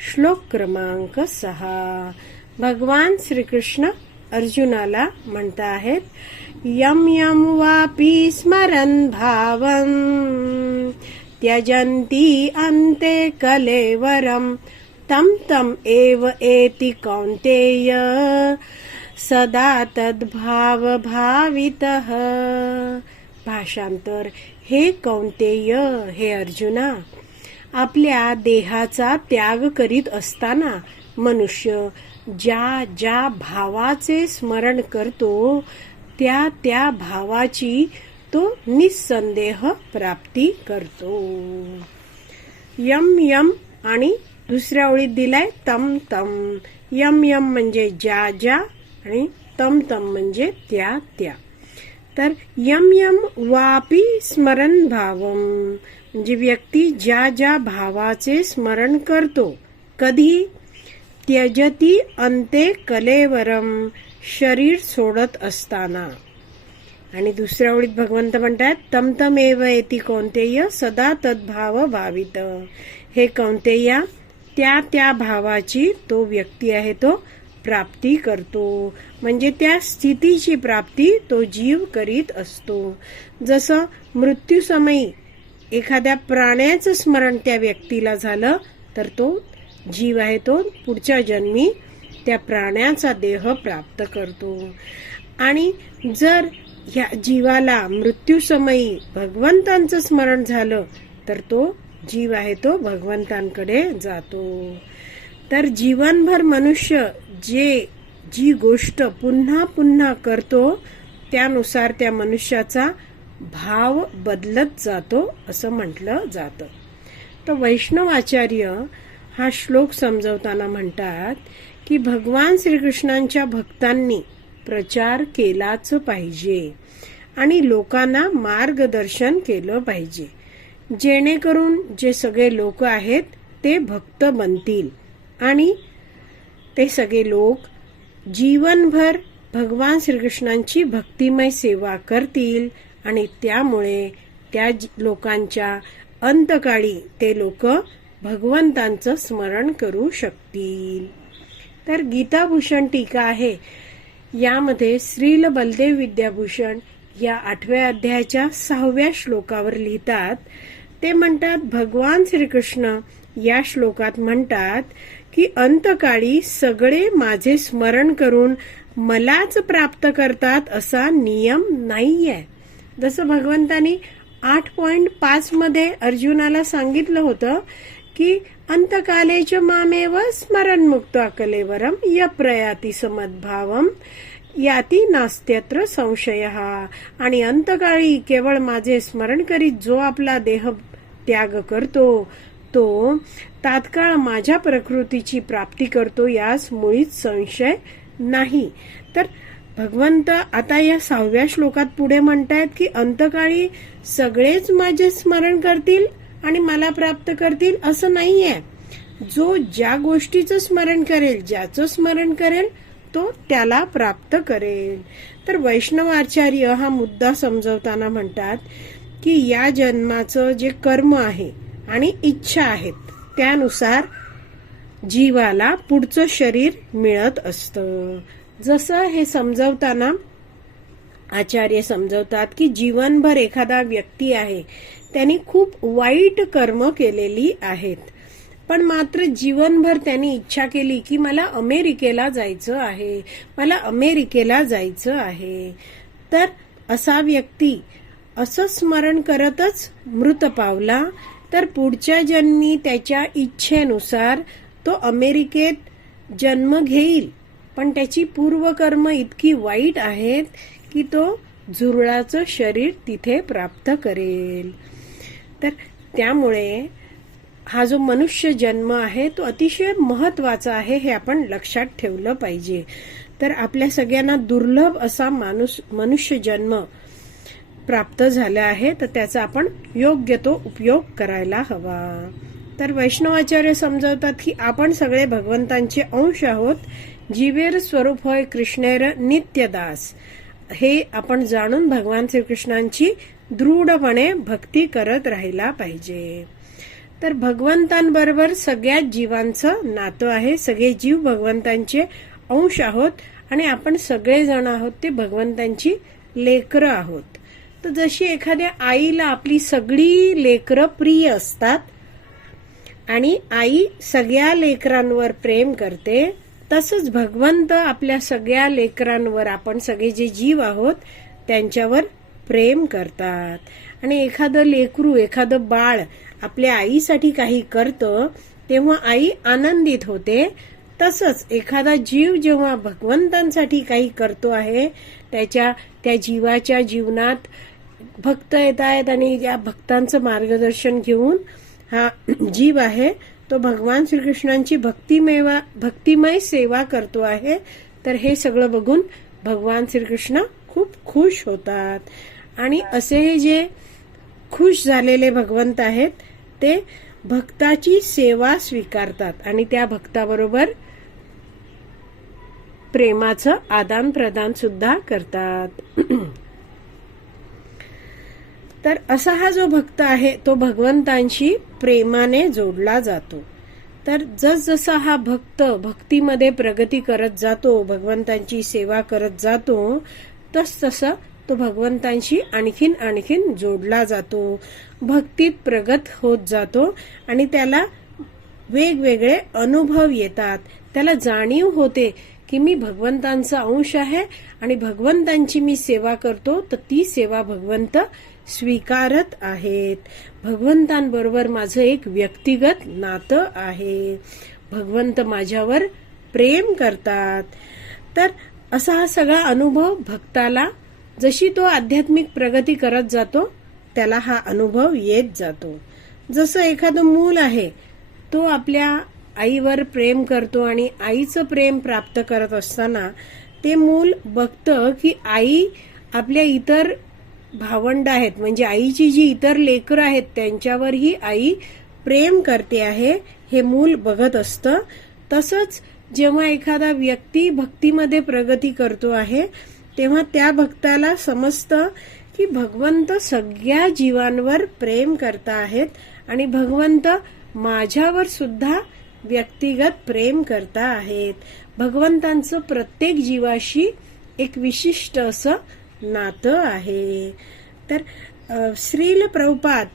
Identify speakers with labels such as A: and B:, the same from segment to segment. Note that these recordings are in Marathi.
A: श्लोक क्रमांक सहा. भगवान श्रीकृष्ण अर्जुनाला म्हणता आहेत यम यम वापी स्मरन भावन त्यजन्ति अन्ते कलेवरं तं तम एव एति कौन्तेय सदा तद्भावभावितः. भाषांतर हे कौंतेय हे अर्जुना आपल्या देहाचा त्याग करीत असताना मनुष्य ज्या ज्या भावाचे स्मरण करतो त्या त्या भावाची तो निसंदेह प्राप्ती करतो. यम यम आणि दुसऱ्या ओळीत दिलाय तम तम. यम यम म्हणजे ज्या ज्या आणि तम तम म्हणजे त्या त्या. तर यम यम वापी स्मरण भावम. म्हणजे व्यक्ती ज्या ज्या भावाचे स्मरण करतो कधी त्यजती अंते कलेवरम शरीर सोडत असताना. आणि दुसऱ्या ओळीत भगवंत म्हणतात तमतम एव येती कौंतेय सदा तद्भाव भावित. हे कौंतेया त्या त्या भावाची तो व्यक्ती आहे तो प्राप्ती करतो. म्हणजे त्या स्थितीची प्राप्ती तो जीव करीत असतो. जसं मृत्यूसमयी एखाद्या प्राण्याचं स्मरण त्या व्यक्तीला झालं तर तो जीव आहे तो पुढच्या जन्मी त्या प्राण्याचा देह प्राप्त करतो. आणि जर ह्या जीवाला मृत्यूसमयी भगवंतांचं स्मरण झालं तर तो जीव आहे तो भगवंतांकडे जातो. तर जीवनभर मनुष्य जे जी गोष्ट पुन्हा पुन्हा करतो त्यानुसार त्या मनुष्याचा भाव बदलत जातो असं म्हटलं जातं. तर वैष्णवाचार्य हा श्लोक समजवताना म्हणतात की भगवान श्रीकृष्णांच्या भक्तांनी प्रचार केलाच पाहिजे आणि लोकांना मार्गदर्शन केलं पाहिजे. जेणेकरून जे सगळे लोक आहेत ते भक्त बनतील. आणि ते सगळे लोक जीवनभर भगवान श्रीकृष्णांची भक्तिमय सेवा करतील आणि त्यामुळे त्या लोकांच्या अंतकाळी ते लोक भगवंतांचं स्मरण करू शकतील. तर गीताभूषण टीका आहे. यामध्ये श्रील बलदेव विद्याभूषण या आठव्या अध्यायाच्या सहाव्या श्लोकावर लिहितात. ते म्हणतात भगवान श्रीकृष्ण या श्लोकात म्हणतात की अंतकाळी सगळे माझे स्मरण करून मलाच प्राप्त करतात असा नियम नाहीये. जसं भगवंतानी आठ पॉइंट पाच मध्ये अर्जुनाला सांगितलं होतं की अंतकालेच मामेव स्मरण मुक्त कलेवरम य प्रयाती समद्भावम याती नास्त्यत्र संशय. आणि अंतकाळी केवळ माझे स्मरण करीत जो आपला देह त्याग करतो तो तात्काळ माझ्या प्रकृतीची प्राप्ती करतो यास मुळीच संशय नाही. तर भगवंत आता या सहाव्या श्लोकात पुढे म्हणतायत की अंतकाळी सगळेच माझे स्मरण करतील आणि मला प्राप्त करतील असं नाहीये. जो ज्या गोष्टीचं स्मरण करेल ज्याचं स्मरण करेल तो त्याला प्राप्त करेल. तर वैष्णवाचार्य हा मुद्दा समजवताना म्हणतात की या जन्माचं जे कर्म आहे आणि इच्छा आहेत. त्यानुसार जीवाला पुढचं शरीर मिळत असतं. जसं हे समजवताना आचार्य समजवतात की जीवनभर एखादा व्यक्ती आहे त्यांनी खूप वाईट कर्म केलेली आहेत. पण मात्र जीवनभर त्यांनी इच्छा केली की मला अमेरिकेला जायचं आहे मला अमेरिकेला जायचं आहे. तर असा व्यक्ती असं स्मरण करतच मृत पावला तर पुढच्या जन्मी त्याच्या इच्छेनुसार तो अमेरिकेत जन्म घेईल पण त्याची पूर्वकर्म इतकी वाईट आहेत की तो झुरळाचं शरीर तिथे प्राप्त करेल. तर त्यामुळे हा जो मनुष्य जन्म आहे तो अतिशय महत्त्वाचा आहे हे आपण लक्षात ठेवलं पाहिजे. तर आपल्या सगळ्यांना दुर्लभ असा माणूस मनुष्य जन्म प्राप्त झालं आहे तर त्याचा आपण योग्य तो उपयोग करायला हवा. तर वैष्णवाचार्य समजवतात की आपण सगळे भगवंतांचे अंश आहोत. जीवेर स्वरूप होय कृष्णेर नित्यदास हे आपण जाणून भगवान श्रीकृष्णांची दृढपणे भक्ती करत राहिला पाहिजे. तर भगवंतांबरोबर सगळ्याच जीवांचं नातं आहे सगळे जीव भगवंतांचे अंश आहोत आणि आपण सगळेजण आहोत ते भगवंतांची लेकरं आहोत. तर जशी एखाद्या आईला आपली सगळी लेकरं प्रिय असतात आणि आई सगळ्या लेकरांवर प्रेम करते तसंच भगवंत आपल्या सगळ्या लेकरांवर आपण सगळे जे जीव आहोत त्यांच्यावर प्रेम करतात. आणि एखादं लेकरू एखादं बाळ आपल्या आईसाठी काही करतं तेव्हा आई आनंदित होते. तसंच एखादा जीव जेव्हा भगवंतांसाठी काही करतो आहे त्याच्या त्या जीवाच्या जीवनात भक्त येत आहेत आणि या भक्तांचं मार्गदर्शन घेऊन हा जीव आहे तो भगवान श्रीकृष्णांची भक्तिमेवा भक्तिमय सेवा करतो आहे. तर हे सगळं बघून भगवान श्रीकृष्ण खूप खुश होतात. आणि असे हे जे खुश झालेले भगवंत आहेत ते भक्ताची सेवा स्वीकारतात आणि त्या भक्ताबरोबर प्रेमाचं आदान प्रदान सुद्धा करतात. तर असा हा जो भक्त आहे तो भगवंतांशी प्रेमाने जोडला जातो. तर जसजसा हा भक्त भक्तीमध्ये प्रगती करत जातो भगवंतांची सेवा करत जातो तस तसं तो भगवंतांशी आणखीन आणखीन जोडला जातो. भक्तीत प्रगत होत जातो आणि त्याला वेगवेगळे अनुभव येतात. त्याला जाणीव होते की मी भगवंतांचा अंश आहे आणि भगवंतांची मी सेवा करतो तर ती सेवा भगवंत स्वीकारत आहेत. भगवंतांबरोबर माझं एक व्यक्तिगत नातं आहे. भगवंत माझ्यावर प्रेम करतात. तर असा हा सगळा अनुभव भक्ताला जशी तो आध्यात्मिक प्रगती करत जातो त्याला हा अनुभव येत जातो. जसं एखादं मूल आहे तो आपल्या आईवर प्रेम करतो आणि आईचं प्रेम प्राप्त करत असताना ते मूल बघतं की आई आपल्या इतर भावंड आहेत. म्हणजे आईची जी इतर लेकरं आहेत त्यांच्यावरही आई प्रेम करते आहे हे मूल बघत असतं. तसंच जेव्हा एखादा व्यक्ती भक्तीमध्ये प्रगती करतो आहे तेव्हा त्या भक्ताला समजतं की भगवंत सगळ्या जीवांवर प्रेम करता आहेत आणि भगवंत माझ्यावर सुद्धा व्यक्तिगत प्रेम करता आहेत. भगवंतांचं प्रत्येक जीवाशी एक विशिष्ट असं नातं आहे. तर श्रील प्रभुपाद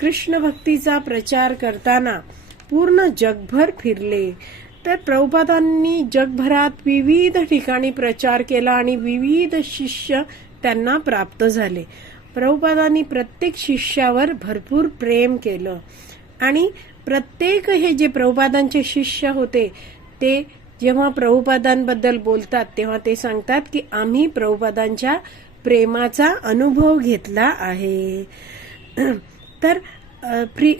A: कृष्ण भक्तीचा प्रचार करताना पूर्ण जगभर फिरले. तर प्रभुपादांनी जगभरात विविध ठिकाणी प्रचार केला आणि विविध शिष्य त्यांना प्राप्त झाले. प्रभुपादांनी प्रत्येक शिष्यावर भरपूर प्रेम केलं. आणि प्रत्येक हे जे प्रभुपादांचे शिष्य होते ते जेव्हा प्रभुपादांबद्दल बोलतात तेव्हा ते सांगतात की आम्ही प्रभुपादांच्या प्रेमाचा अनुभव घेतला आहे. तर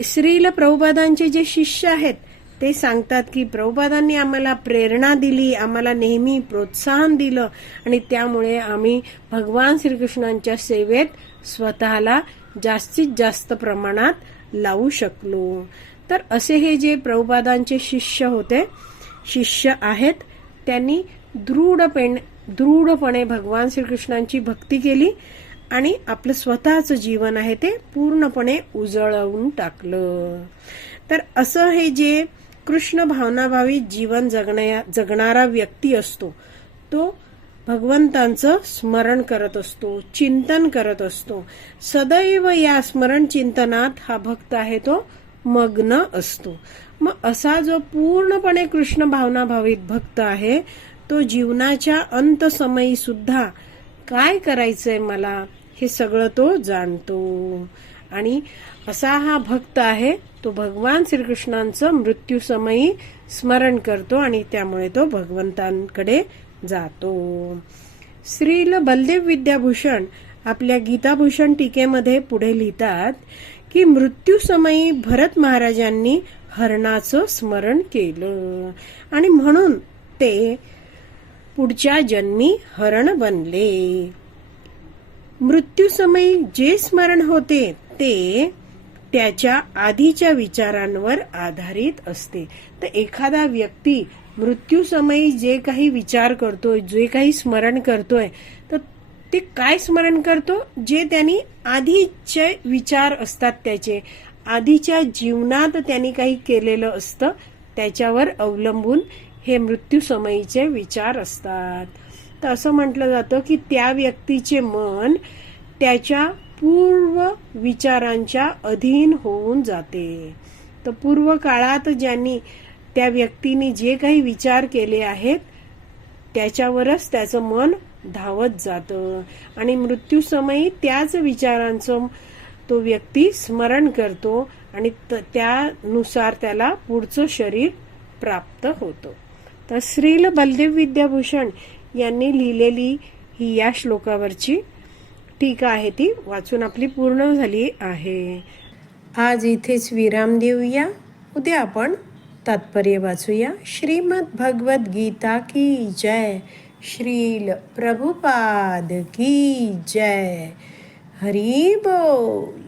A: श्रील प्रभुपादांचे जे शिष्य आहेत ते सांगतात की प्रभुपादांनी आम्हाला प्रेरणा दिली आम्हाला नेहमी प्रोत्साहन दिलं आणि त्यामुळे आम्ही भगवान श्रीकृष्णांच्या सेवेत स्वतःला जास्तीत जास्त प्रमाणात लावू शकलो. तर असे हे जे प्रभुपादांचे शिष्य होते शिष्य आहेत त्यांनी दृढपणे दृढपणे भगवान श्रीकृष्णांची भक्ती केली आणि आपलं स्वतःचं जीवन आहे ते पूर्णपणे उजळवून टाकलं. तर असं हे जे कृष्ण भावनाभावी जीवन जगण्या जगणारा व्यक्ती असतो तो भगवंतांचं स्मरण करत असतो चिंतन करत असतो. सदैव या स्मरण चिंतनात हा भक्त आहे तो मग्न असतो. मग असा जो पूर्णपणे कृष्ण भावनाभावित भक्त आहे तो जीवनाच्या अंतसमयी सुद्धा काय करायचंय मला हे सगळं तो जाणतो. आणि असा हा भक्त आहे तो भगवान श्रीकृष्णांचं मृत्यूसमयी स्मरण करतो आणि त्यामुळे तो भगवंतांकडे जातो. श्रील बलदेव विद्याभूषण आपल्या गीताभूषण टीकेमध्ये पुढे लिहितात की मृत्यूसमयी भरत महाराजांनी हरणाचं स्मरण केलं. आणि म्हणून ते पुढच्या जन्मी हरण बनले. मृत्यूसमयी जे स्मरण होते ते त्याच्या आधीच्या विचारांवर आधारित असते. तर एखादा व्यक्ती मृत्यूसमयी जे काही विचार करतोय जे काही स्मरण करतोय ते काय स्मरण करतो? जे त्यांनी आधीचे विचार असतात त्याचे. आधीच्या जीवनात त्यांनी काही केलेलं असतं त्याच्यावर अवलंबून हे मृत्यूसमयीचे विचार असतात. तर असं म्हटलं जातं की त्या व्यक्तीचे मन त्याच्या पूर्व विचारांच्या अधीन होऊन जाते. तर पूर्व काळात ज्यांनी त्या व्यक्तीने जे काही विचार केले आहेत त्याच्यावरच त्याचं मन धावत जातं. आणि मृत्यूसमयी त्याच विचारांचं तो व्यक्ती स्मरण करतो आणि त- त्यानुसार त्याला पुढचं शरीर प्राप्त होतं. तर श्रील बलदेव विद्याभूषण यांनी लिहिलेली ही या श्लोकावरची टीका आहे ती वाचून आपली पूर्ण झाली आहे. आज इथेच विराम देऊया. उद्या आपण तात्पर्य वाचूया. श्रीमद भगवद गीता की जय. श्रील प्रभुपाद की जय। हरी बोल।